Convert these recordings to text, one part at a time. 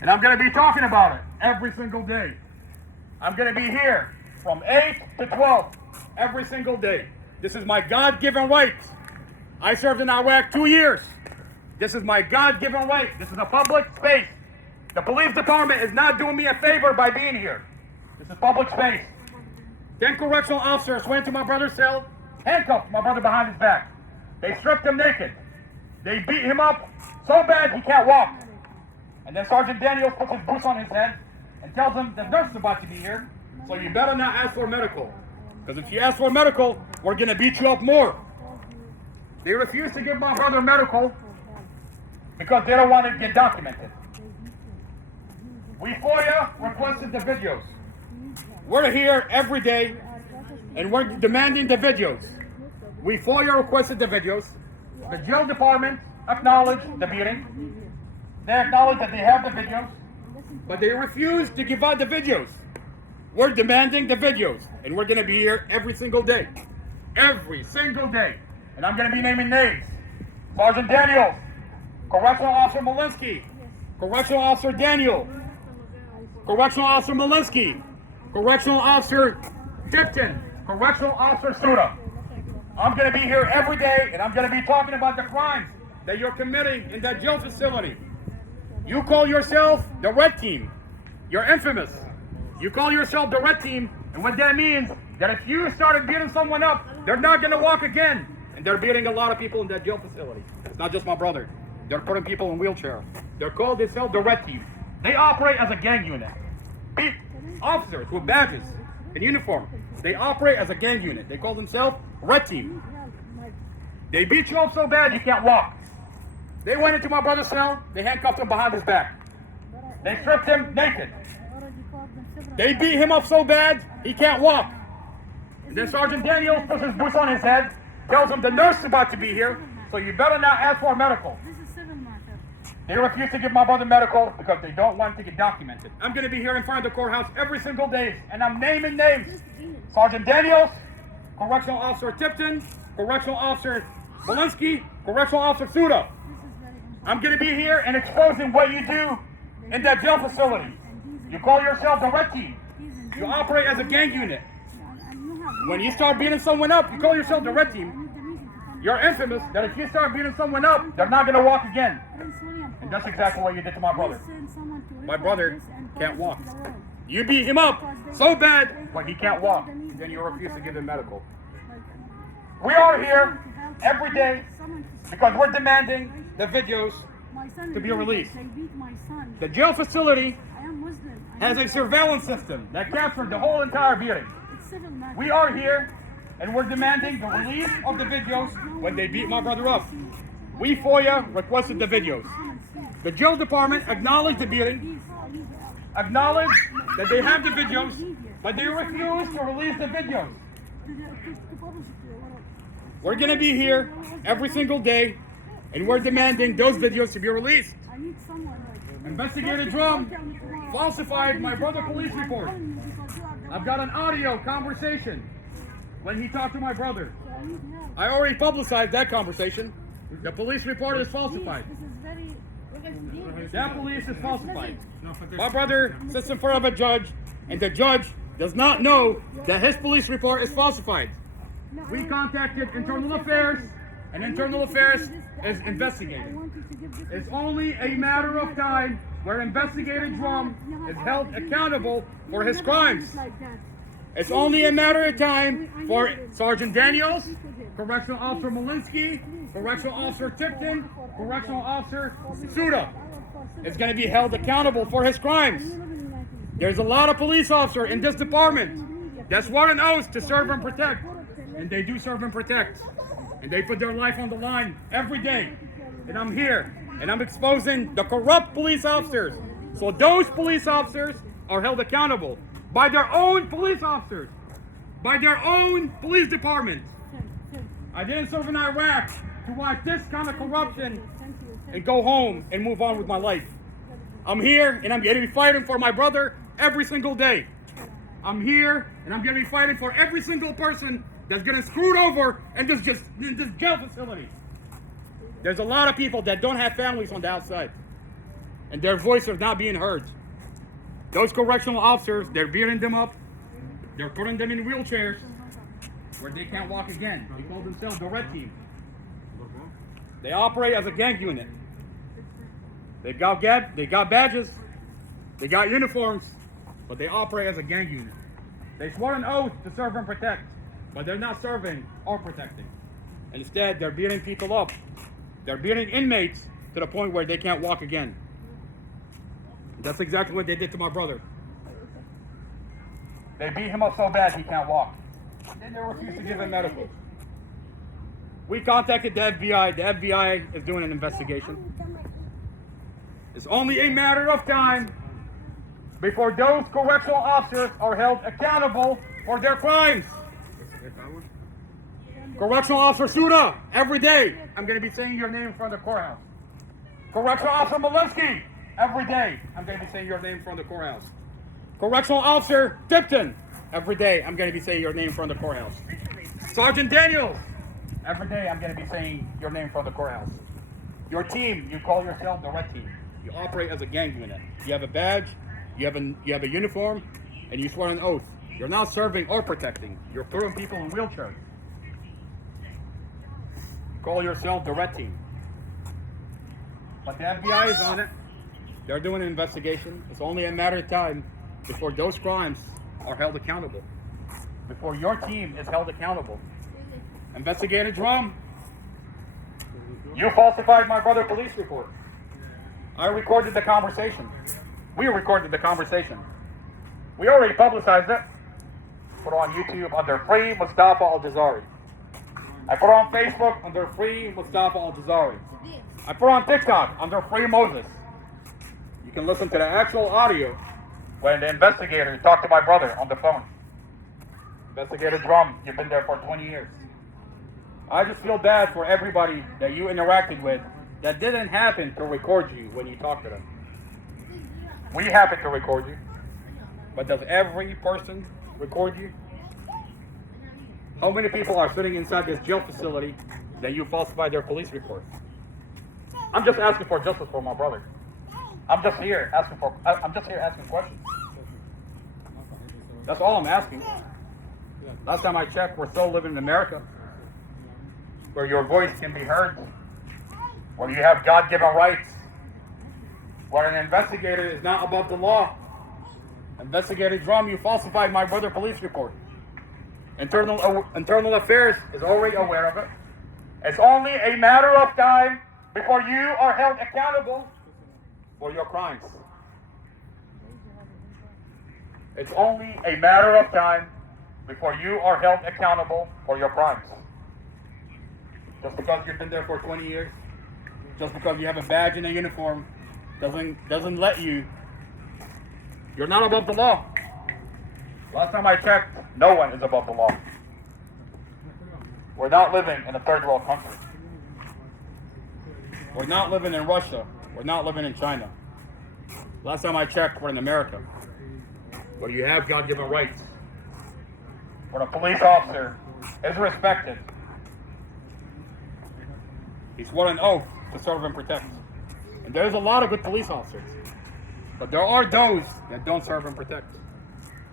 And I'm going to be talking about it every single day. I'm going to be here from 8 to 12 every single day. This is my God-given right. I served in Iraq 2 years. This is my God-given right. This is a public space. The police department is not doing me a favor by being here. This is public space. 10 correctional officers went to my brother's cell, handcuffed my brother behind his back. They stripped him naked. They beat him up so bad he can't walk. And then Sergeant Daniels puts his boots on his head and tells him the nurse is about to be here, so you better not ask for medical. Because if you ask for medical, we're going to beat you up more. They refuse to give my brother medical because they don't want it to get documented. We FOIA requested the videos. We're here every day and we're demanding the videos. We FOIA requested the videos. The jail department acknowledged the beating. They acknowledge that they have the videos, but they refuse to give out the videos. We're demanding the videos, and we're going to be here every single day. Every single day. And I'm going to be naming names. Sergeant Daniels, Correctional Officer Malinsky, Correctional Officer Daniel, Correctional Officer Malinsky, Correctional Officer Tipton, Correctional Officer Suda. I'm going to be here every day, and I'm going to be talking about the crimes that you're committing in that jail facility. You call yourself the Red Team. You're infamous. You call yourself the Red Team, and what that means, that if you started beating someone up, they're not going to walk again. And they're beating a lot of people in that jail facility. It's not just my brother. They're putting people in wheelchairs. They're called themselves the Red Team. They operate as a gang unit. Officers with badges and uniform. They operate as a gang unit. They call themselves Red Team. They beat you up so bad you can't walk. They went into my brother's cell. They handcuffed him behind his back. They stripped him naked. They beat him up so bad he can't walk. And then Sergeant Daniels puts his boots on his head, tells him the nurse is about to be here, so you better not ask for medical. They refuse to give my brother medical because they don't want to get documented. I'm going to be here in front of the courthouse every single day, and I'm naming names. Sergeant Daniels, Correctional Officer Tipton, Correctional Officer Malinsky, Correctional Officer Suda. I'm going to be here and exposing what you do in that jail facility. You call yourself the Red Team. You operate as a gang unit. When you start beating someone up, you call yourself the Red Team. You're infamous that if you start beating someone up, they're not going to walk again. And that's exactly what you did to my brother. My brother can't walk. You beat him up so bad, but he can't walk. And then you refuse to give him medical. We are here every day because we're demanding the videos to be released. The jail facility has a surveillance system that captured the whole entire beating. We are here and we're demanding the release of the videos when they beat my brother up. We FOIA requested the videos. The jail department acknowledged the beating, acknowledged that they have the videos, but they refuse to release the videos. We're going to be here every single day, and we're demanding those videos to be released. Investigator DRUMM falsified my brother police report. I've got an audio conversation when he talked to my brother. I already publicized that conversation. The police report is falsified. That police is falsified. My brother sits in front of a judge, and the judge does not know that his police report is falsified. We contacted Internal Affairs, and Internal Affairs is investigating. It's only a matter of time where Investigator DRUMM is held accountable for his crimes. It's only a matter of time for Sergeant Daniels, Correctional Officer Malinsky, Correctional Officer Tipton, Correctional Officer Suda is going to be held accountable for his crimes. There's a lot of police officers in this department that swore an oath to serve and protect, and they do serve and protect, and they put their life on the line every day. And I'm here, and I'm exposing the corrupt police officers. So those police officers are held accountable by their own police officers, by their own police departments. I didn't serve in Iraq to watch this kind of corruption and go home and move on with my life. I'm here, and I'm going to be fighting for my brother every single day. I'm here, and I'm going to be fighting for every single person that's getting screwed over in this jail facility. There's a lot of people that don't have families on the outside. and their voice is not being heard. Those correctional officers, they're beating them up. They're putting them in wheelchairs where they can't walk again. They call themselves the Red Team. They operate as a gang unit. They got badges, they got uniforms, but they operate as a gang unit. They swore an oath to serve and protect, but they're not serving or protecting. Instead, they're beating people up. They're beating inmates to the point where they can't walk again. That's exactly what they did to my brother. They beat him up so bad he can't walk. Then they refused to give him medical. We contacted the FBI. The FBI is doing an investigation. It's only a matter of time before those correctional officers are held accountable for their crimes. Correctional Officer Suda, every day I'm going to be saying your name in front of the courthouse. Correctional Officer Malinsky, every day I'm going to be saying your name in front of the courthouse. Correctional Officer Tipton, every day I'm going to be saying your name in front of the courthouse. Sergeant Daniels, every day I'm going to be saying your name in front of the courthouse. Your team, you call yourself the Red Team. You operate as a gang unit. You have a badge, you have a uniform, and you swear an oath. You're not serving or protecting. You're putting people in wheelchairs. You call yourself the Red Team. But the FBI is on it. They're doing an investigation. It's only a matter of time before those crimes are held accountable. Before your team is held accountable. Investigator DRUMM, you falsified my brother's police report. I recorded the conversation. We recorded the conversation. We already publicized it. Put it on YouTube under Free MUSTAFA ALJAZAIRI. I put it on Facebook under Free MUSTAFA ALJAZAIRI. I put it on TikTok under Free Moses. You can listen to the actual audio when the investigator talked to my brother on the phone. Investigator DRUMM, you've been there for 20 years. I just feel bad for everybody that you interacted with that didn't happen to record you when you talked to them. We happen to record you, but does every person record you? How many people are sitting inside this jail facility that you falsified their police reports? I'm just asking for justice for my brother. I'm just here asking questions. That's all I'm asking. Last time I checked, we're still living in America, where your voice can be heard, where you have God-given rights, where an investigator is not above the law. Investigator DRUMM, you falsified my brother's police report. Internal Affairs is already aware of it. It's only a matter of time before you are held accountable for your crimes. It's only a matter of time before you are held accountable for your crimes. Just because you've been there for 20 years, just because you have a badge and a uniform, doesn't let you. You're not above the law. Last time I checked, no one is above the law. We're not living in a third world country. We're not living in Russia. We're not living in China. Last time I checked, we're in America, where you have God-given rights, where a police officer is respected. He swore an oath to serve and protect. And there's a lot of good police officers, but there are those that don't serve and protect.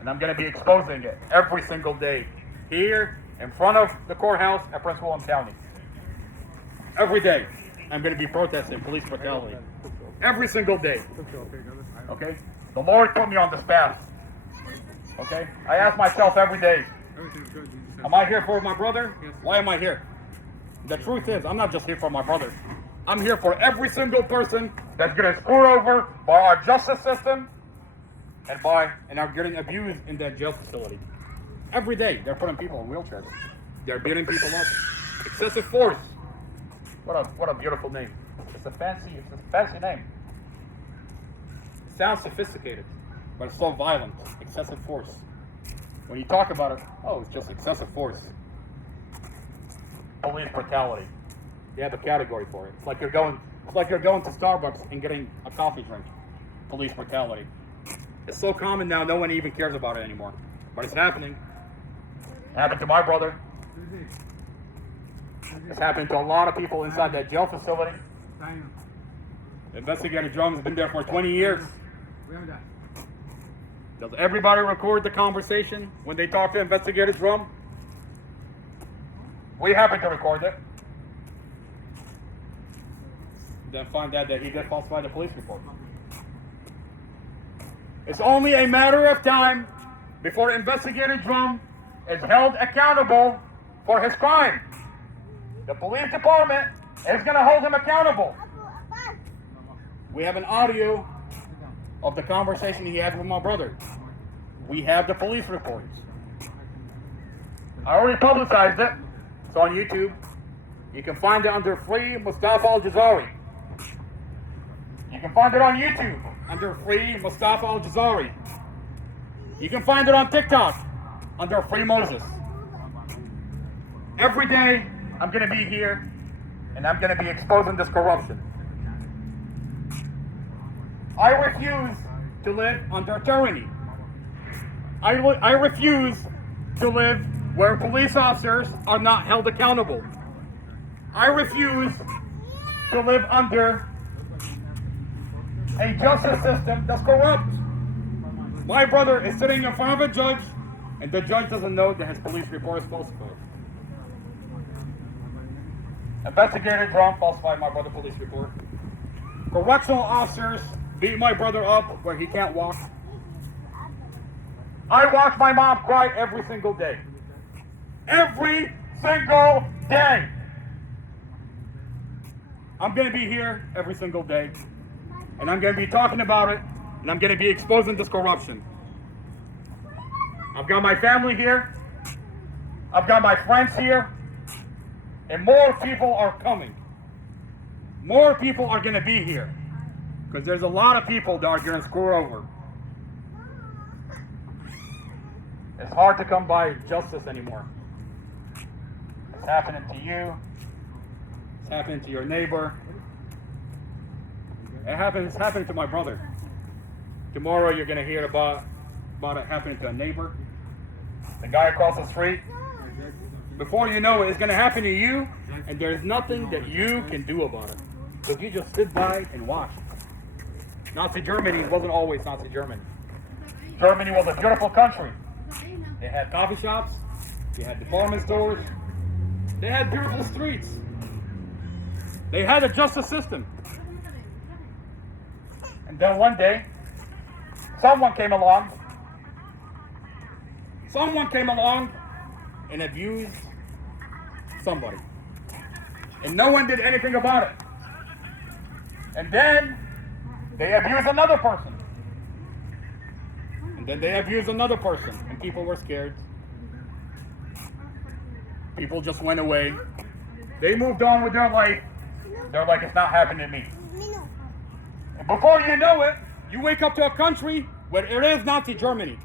And I'm going to be exposing it every single day here in front of the courthouse at Prince William County. Every day I'm going to be protesting police brutality. Every single day. Okay? The Lord put me on this path. Okay? I ask myself every day, am I here for my brother? Why am I here? The truth is, I'm not just here for my brother. I'm here for every single person that's getting screwed over by our justice system and are getting abused in that jail facility. Every day, they're putting people in wheelchairs. They're beating people up. Excessive force. What a beautiful name. It's a fancy name. It sounds sophisticated, but it's so violent. Excessive force. When you talk about it, oh, it's just excessive force. Police brutality. They have a category for it. It's like you're going to Starbucks and getting a coffee drink. Police brutality. It's so common now, no one even cares about it anymore. But it's happening. It happened to my brother. It's happened to a lot of people inside that jail facility. Investigator DRUMM has been there for 20 years. Does everybody record the conversation when they talk to Investigator DRUMM? We happen to record it. Then find out that he did falsify the police report. It's only a matter of time before Investigator DRUMM is held accountable for his crime. The police department is going to hold him accountable. We have an audio of the conversation he had with my brother. We have the police reports. I already publicized it. It's on YouTube. You can find it under Free MUSTAFA ALJAZAIRI. You can find it on YouTube under Free MUSTAFA ALJAZAIRI. You can find it on TikTok under Free Moses. Every day I'm going to be here and I'm going to be exposing this corruption. I refuse to live under tyranny. I refuse to live where police officers are not held accountable. I refuse to live under a justice system that's corrupt. My brother is sitting in front of a judge, and the judge doesn't know that his police report is falsified. Investigator DRUMM falsified my brother's police report. Correctional officers beat my brother up where he can't walk. I watch my mom cry every single day. Every single day. I'm going to be here every single day. And I'm going to be talking about it. And I'm going to be exposing this corruption. I've got my family here. I've got my friends here. And more people are coming. More people are going to be here. Because there's a lot of people that are going to screw over. It's hard to come by justice anymore. It's happening to you. It's happening to your neighbor. It's happening to my brother. Tomorrow you're going to hear about it happening to a neighbor. The guy across the street. Before you know it, it's going to happen to you, and there's nothing that you can do about it. Because you just sit by and watch. Nazi Germany wasn't always Nazi Germany. Germany was a beautiful country. They had coffee shops. They had department stores. They had beautiful streets. They had a justice system. And then one day, someone came along and abused somebody. And no one did anything about it. And then they abused another person. And then they abused another person. And people were scared. People just went away. They moved on with their life. They're like, it's not happening to me. And before you know it, you wake up to a country where it is Nazi Germany.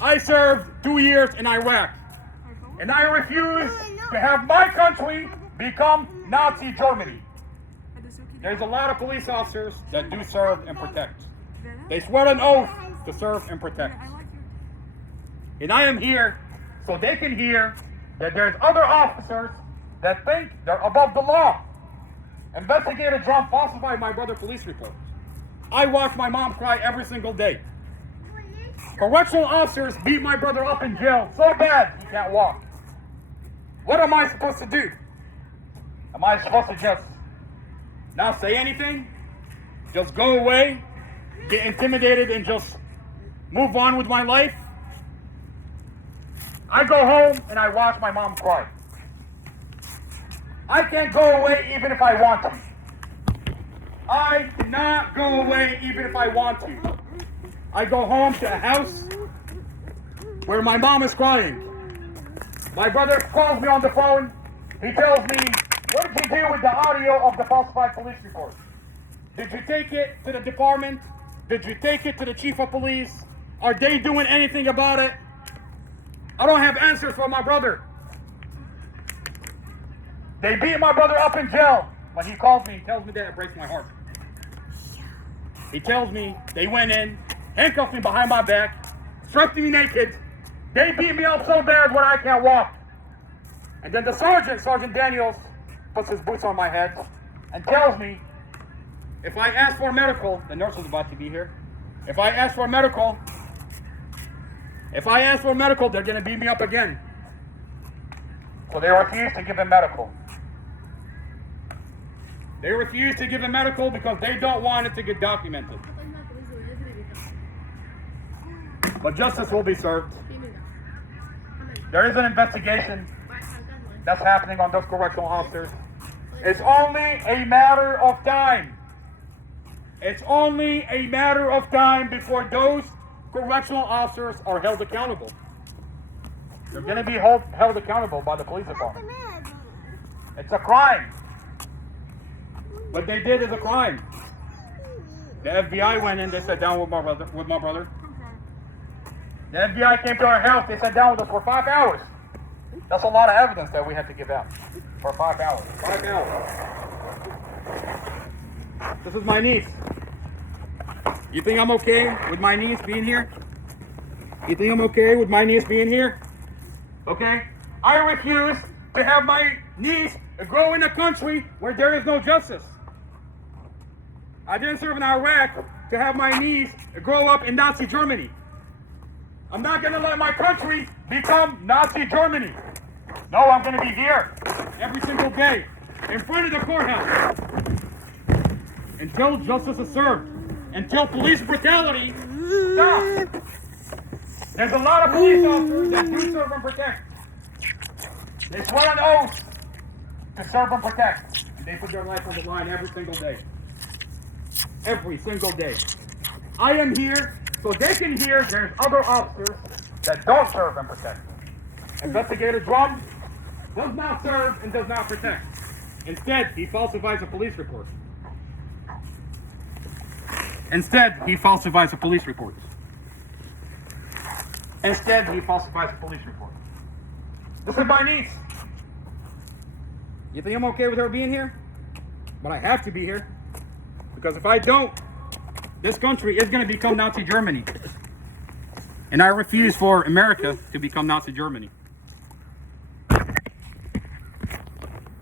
I served 2 years in Iraq. And I refuse to have my country become Nazi Germany. There's a lot of police officers that do serve and protect. They swear an oath to serve and protect. And I am here so they can hear that there's other officers that think they're above the law. Investigator DRUMM falsified my brother's police report. I watch my mom cry every single day. Correctional officers beat my brother up in jail so bad he can't walk. What am I supposed to do? Am I supposed to just not say anything? Just go away? Get intimidated and just move on with my life? I go home and I watch my mom cry. I can't go away even if I want to. I cannot go away even if I want to. I go home to a house where my mom is crying. My brother calls me on the phone. He tells me, what did you do with the audio of the falsified police report? Did you take it to the department? Did you take it to the chief of police? Are they doing anything about it? I don't have answers for my brother. They beat my brother up in jail. When he calls me, he tells me that, it breaks my heart. He tells me they went in, handcuffed me behind my back, stripped me naked. They beat me up so bad where I can't walk. And then the Sergeant Daniels, puts his boots on my head and tells me if I ask for medical, the nurse is about to be here. If I ask for medical, they're going to beat me up again. So they refuse to give him medical. They refuse to give him medical because they don't want it to get documented. But justice will be served. There is an investigation that's happening on those correctional officers. It's only a matter of time. It's only a matter of time before those correctional officers are held accountable. They're going to be held accountable by the police department. It's a crime. What they did is a crime. The FBI went in, they sat down with my brother. The FBI came to our house, they sat down with us for 5 hours. That's a lot of evidence that we had to give out for 5 hours. 5 hours. This is my niece. You think I'm okay with my niece being here? You think I'm okay with my niece being here? Okay? I refuse to have my niece grow in a country where there is no justice. I didn't serve in Iraq to have my niece grow up in Nazi Germany. I'm not going to let my country become Nazi Germany. No, I'm going to be here every single day in front of the courthouse until justice is served, until police brutality stops. There's a lot of police officers that do serve and protect. They swear an oath to serve and protect, and they put their life on the line every single day. Every single day. I am here so they can hear there's other officers that don't serve and protect. Investigator DRUMM does not serve and does not protect. Instead, he falsifies a police report. Instead, he falsifies a police report. This is my niece. You think I'm okay with her being here? But I have to be here. Because if I don't, this country is going to become Nazi Germany. And I refuse for America to become Nazi Germany.